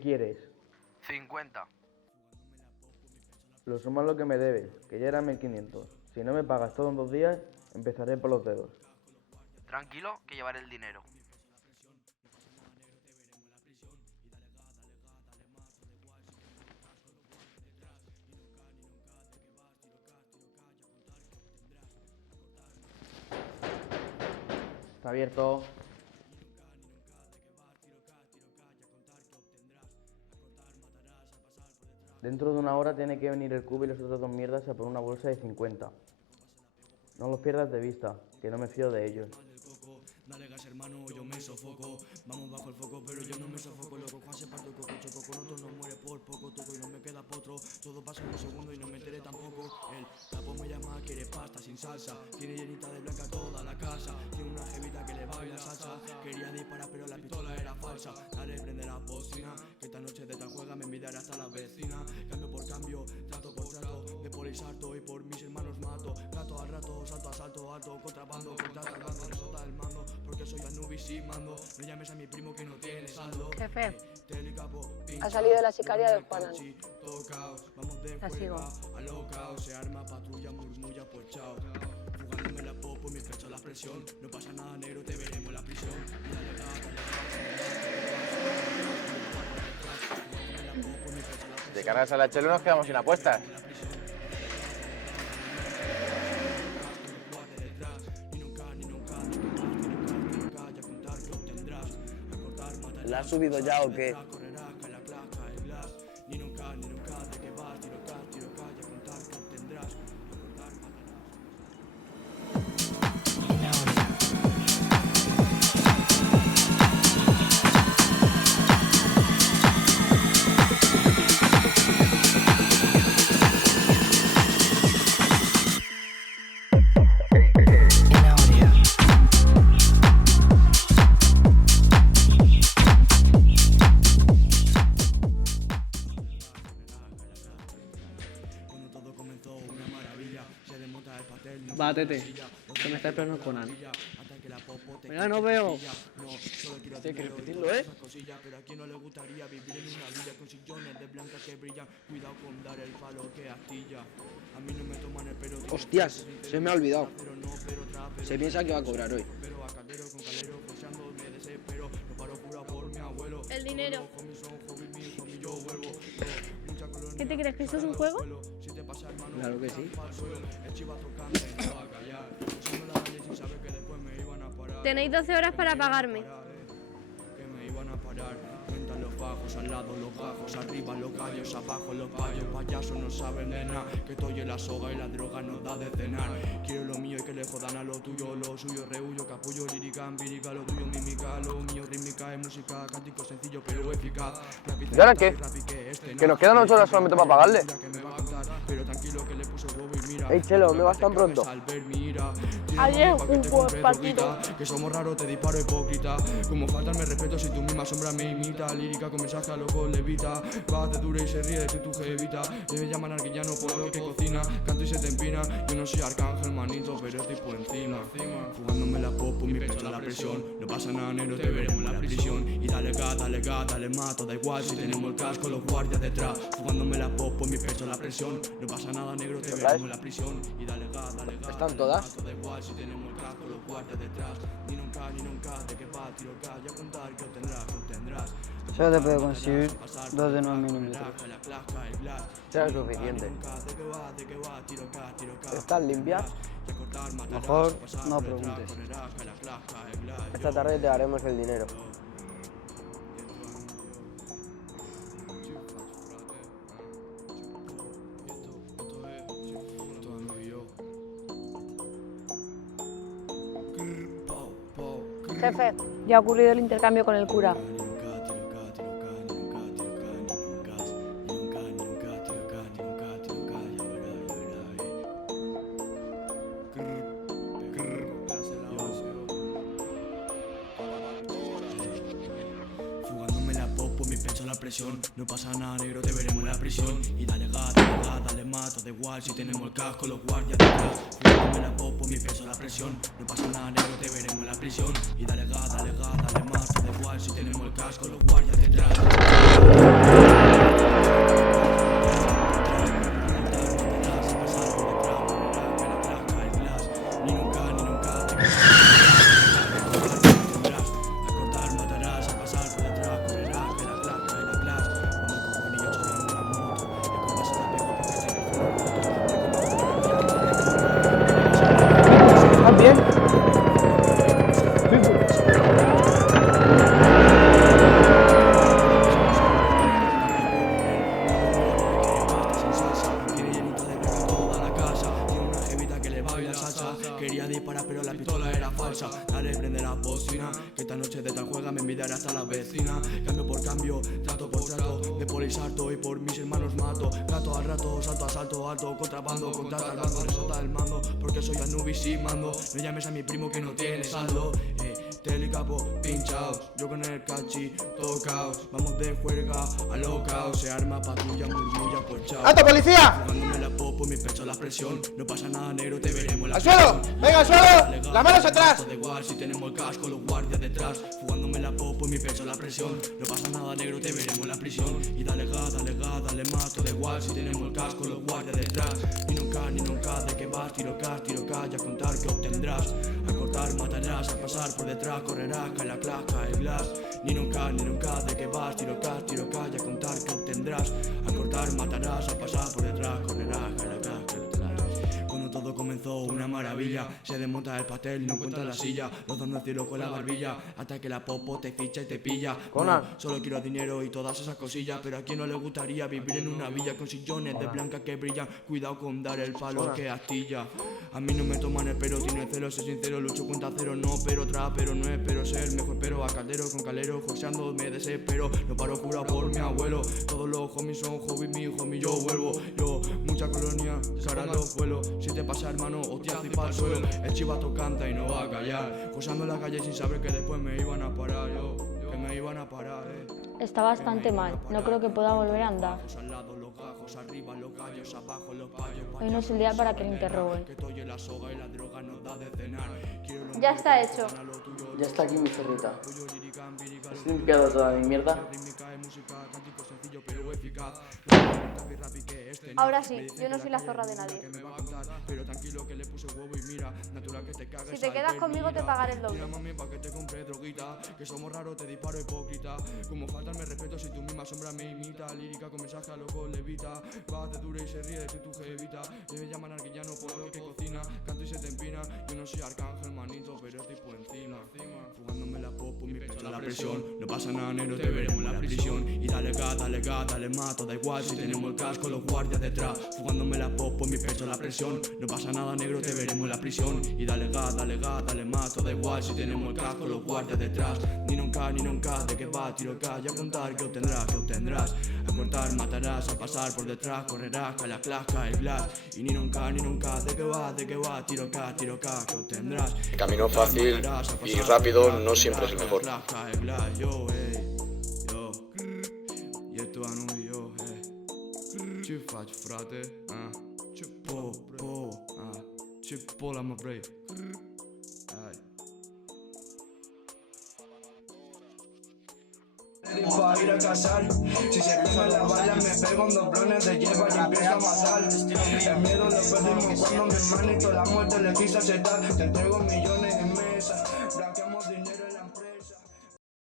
quieres? 50. Lo sumas lo que me debes, que ya eran 1500. Si no me pagas todos en 2 días, empezaré por los dedos. Tranquilo, que llevaré el dinero. Está abierto. Dentro de 1 hora tiene que venir el cubo y los otros 2 mierdas a por una bolsa de 50. No los pierdas de vista, que no me fío de ellos. Dale gas, hermano, yo me sofoco. Vamos bajo el foco, pero yo no me sofoco. Loco, Juan se parte el coco, choco con otro, no muere por poco. Toco y no me queda potro. Todo pasa en un segundo y no me enteré tampoco. El capo me llama, quiere pasta sin salsa. Tiene llenita de blanca toda la casa. Tiene una jevita que le baila salsa. Quería disparar, pero la pistola era falsa. Dale, prende la bocina, que esta noche de tal juega me envidiará hasta la vecina. Cambio por cambio, trato por trato. De polisarto y por mis hermanos mato. Gato al rato, salto a salto alto. Contrabando, contrata al bando, resota el mando. Porque soy Anubis y mando. No llames a mi primo que no tiene saldo. Jefe, ha salido la sicaria del Juanan. La sigo. Alocao, se arma, patrulla, murmulla, pues chao. Jugándome la popo, mi pecho la presión. No pasa nada, negro, te veremos en la prisión. Y dale, De cargas al HL nos quedamos sin apuestas. ¿La has subido ya o qué? Va, Tete, que me está esperando el Conan. Venga, no veo. Tienes que repetirlo, ¿eh? Pero a quien no le gustaría vivir en una villa con sillones de blanca que brillan. Cuidado con dar el palo que astilla. A mí no me toman el pelo. Hostias, se me ha olvidado. Se piensa que va a cobrar hoy. El dinero. ¿Qué te crees? ¿Que esto es un juego? Claro que sí. Tenéis 12 horas para pagarme. Que me iban a parar. Cuentan los bajos al lado, los bajos arriba, los gallos abajo, los payos payasos no saben de nada. Que estoy en la soga y la droga nos da de cenar. Quiero lo mío y que le jodan a lo tuyo, lo suyo, rehuyo, capullo, lírica, empírica, lo tuyo, mímica, lo mío, rítmica, es música, cántico sencillo pero eficaz. ¿Y ahora qué? Que nos quedan 8 horas solamente para pagarle. Pero tranquilo que le puse huevo y mira. Ey, Chelo, ¿me vas tan pronto? Ayer un partido. Que somos raros, te disparo hipócrita. Como faltarme respeto si tu misma sombra me imita. Lírica con mensaje a loco levita. Bate dura y se ríe de que tu jevita. Me llaman arguillano por lo que cocina. Canto y se te empina. Yo no soy arcángel, manito, pero estoy por encima. Jugándome la popo, mi pecho la presión. No pasa nada, negro, te veremos en la prisión. Y dale gat, dale mato. Da igual si tenemos el casco, los guardias detrás. Jugándome la popo, mi pecho la presión. No pasa nada, negro, te veremos en la prisión. Y dale gat, ¿están todas? da igual si tenemos el casco, los guardias detrás. Ni nunca, de que va, tiro acá. Ya contar que obtendrás. Solo te puedo conseguir 2 de 9 milímetros. Será suficiente. ¿Estás limpia? Mejor no preguntes. Esta tarde te daremos el dinero. Jefe, ya ha ocurrido el intercambio con el cura. Fugándome la popo, mi pecho la presión. No pasa nada, negro, te veremos en la prisión. Y dale gat, dale mato. Da igual si tenemos el casco, los guardias detrás. Fugándome la popo, mi pecho la presión. No pasa nada, negro, te veremos en la prisión. Y dale gat, dale mato. Da igual si tenemos el casco, los guardias detrás. pasa? Dale, prende la bocina, que esta noche de tal juega me envidiará hasta la vecina. Cambio por cambio, trato por trato, de polisarto y por mis hermanos mato. Gato al rato, salto a salto alto, contrabando, contrata al bando, resalta el mando, porque soy Anubis y mando. No llames a mi primo que no tiene saldo. Telecapo, pinchaos, yo con el cachi, tocaos. Vamos de juerga a locaos, se arma patrulla, murmulla, pues chao. ¡Alto, policía! Jugándome la popo, mi pecho la presión. No pasa nada, negro, te veremos la ¡Al suelo! ¡Venga, al suelo! ¡Las manos atrás! Da igual si tenemos el casco, los guardias detrás. Jugándome la popo, mi pecho la presión. No pasa nada, negro, te veremos la prisión. Y dale más, todo igual si tenemos el casco, los guardias detrás. Ni nunca, de que vas, tiro cas, ya contar que obtendrás. A cortar, matarás, a pasar por detrás, correrás, cae la clasca, el glass. Ni nunca, de que vas, tiro cas, ya contar que obtendrás. A cortar, matarás, a pasar por detrás, correrás, cae la clasca, el glass. Cuando todo comenzó, una maravilla, se desmonta el pastel, no encuentra la silla, los dos al cielo con la barbilla, hasta que la popo te ficha y te pilla. Conan. No, solo quiero dinero y todas esas cosillas, pero a quien no le gustaría vivir en una villa con sillones de blanca que brillan. Cuidado con dar el palo que astilla. A mí no me toman el pelo, tiene celo, sé sincero, lucho contra cero, no, pero trapero, no espero ser mejor, pero a caldero con calero, joseando me desespero, no paro jurado por mi abuelo, todos los homies son hobbies, mi homie, yo vuelvo, yo, mucha colonia, cara los vuelos, si te pasa hermano, hostiazo y pa'l suelo, el chivato canta y no va a callar, joseando en la calle sin saber que después me iban a parar, yo, que me iban a parar, Está bastante mal, no creo que pueda volver a andar. Hoy no es el día para que le interroguen. Ya está hecho. Ya está aquí mi ferrita. ¿Has limpiado toda mi mierda? Ahora sí, yo no soy la zorra de nadie. Si te quedas conmigo te pagaré el doble. Que somos raros, te disparo hipócrita. Como faltarme respeto si tu misma sombra me imita. Lírica con mensaje a loco levita. Vas de dura y se ríe de tu jevita. Me llaman arquillano por lo que cocina. Canto y se te empina. Yo no soy arcángel, manito, pero estoy por encima. Jugándome la popo, mi pecho la presión. No pasa nada, negro, te veremos en la prisión. Y dale mato, da igual si tenemos el casco, los guardias detrás. Jugándome la popo, mi pecho la presión. No pasa nada, negro, te veremos en la prisión. Y dale mato, da igual si tenemos el casco, los guardias detrás. Ni nunca, de que va, tiro cas, ya contar que obtendrás. A cortar, matarás, a pasar por detrás, correrás, cae la clasca, el glass. Y ni nunca, de que va, tiro cas, que obtendrás. Camino fácil y rápido no siempre es el mejor. Yo, y esto hanno io, ci faccio frate, ci pola ma bre. Pa' ir a cazar, si se quema la bala me pego en doblones de hierba y empiezo a matar. El miedo lo perdimos cuando mi hermanito la muerte le quiso aceptar. Te entrego millones en mesa.